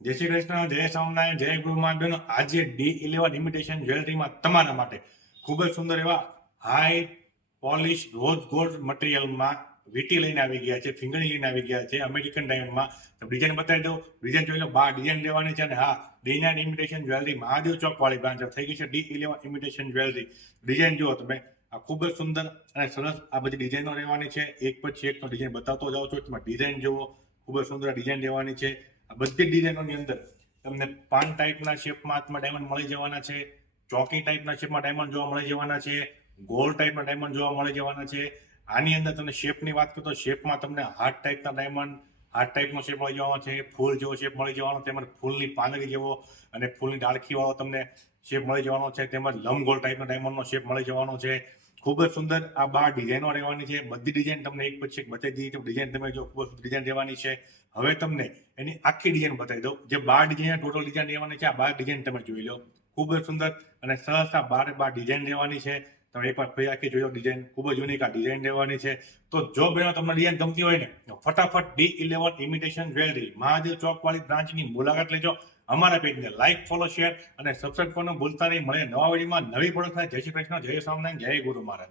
જય શ્રી કૃષ્ણ, જય સ્વામિનારાયણ, જય ગુરુ મહારાજ. આજે D11 ઇમિટેશન જ્વેલરીમાં તમારા માટે ખૂબ જ સુંદર એવા હાઈ પોલિશ રોઝ ગોલ્ડ મટીરિયલમાં વીટી લઈને આવી ગયા છે, ફિંગરિંગ લઈને આવી ગયા છે અમેરિકન ડાયમંડમાં. ડિઝાઇન બતાવી દઉં, ડિઝાઇન જોઈ લો. 12 ડિઝાઇન લેવાની છે. અને હા, D9 ઇમિટેશન જ્વેલરી મહાદેવ ચોક વાળી બ્રાન્ચ થઈ ગઈ છે D11 ઇમિટેશન જ્વેલરી. ડિઝાઇન જુઓ તમે, આ ખૂબ જ સુંદર અને સરસ આ બધી ડિઝાઇનો રહેવાની છે. એક પછી એક ડિઝાઇન બતાવતો જાઉં છું. તમે ડિઝાઇન જુઓ, ખૂબ જ સુંદર ડિઝાઇન રહેવાની છે. આ બધી ડિઝાઇનોની અંદર તમને પાન ટાઈપના શેપમાં હાથમાં ડાયમંડ મળી જવાના છે, ચોકી ટાઈપના શેપમાં ડાયમંડ જોવા મળી જવાના છે, ગોલ ટાઈપના ડાયમંડ જોવા મળી જવાના છે. આની અંદર તમને શેપની વાત કરું તો શેપમાં તમને હાર્ટ ટાઈપના ડાયમંડ, હાર્ટ ટાઈપનો શેપ મળી જવાનો છે, ફૂલ જેવો શેપ મળી જવાનો, તેમજ ફૂલની પાંદડી જેવો અને ફૂલની ડાળખી વાળો તમને શેપ મળી જવાનો છે, તેમજ લંબગોળ ટાઈપનો ડાયમંડનો શેપ મળી જવાનો છે. ખૂબ જ સુંદર આ 12 ડિઝાઇનો રહેવાની છે. બધી ડિઝાઇન તમને એક પછી એક બતાવી દીધી. ડિઝાઇન તમે જો ખૂબ જ ડિઝાઇન રહેવાની છે. હવે તમને એની આખી ડિઝાઇન બતાવી દઉં. જે 12 ડિઝાઇન ટોટલ ડિઝાઇન રહેવાની છે, આ 12 ડિઝાઇન તમે જોઈ લો. ખૂબ જ સુંદર અને સરસ આ 12 ડિઝાઇન રહેવાની છે. તમે એકવાર ફરી આખી જોઈ લો. ડિઝાઇન ખૂબ જ યુનિક આ ડિઝાઇન રહેવાની છે. તો જો બહેનો તમને ડિઝાઇન ગમતી હોય ને, ફટાફટ D11 ઇમિટેશન જ્વેલરી મહાદેવ ચોક વાળી બ્રાન્ચની મુલાકાત લેજો. અમારા પેજને લાઈક, ફોલો, શેર અને સબસ્ક્રાઇબ કરવાનું ભૂલતા નહીં. મળે નવા વિડીયોમાં નવી પ્રોડક્ટ. જય શ્રી કૃષ્ણ, જય સ્વામિનારાયણ, જય ગુરુ મહારાજ.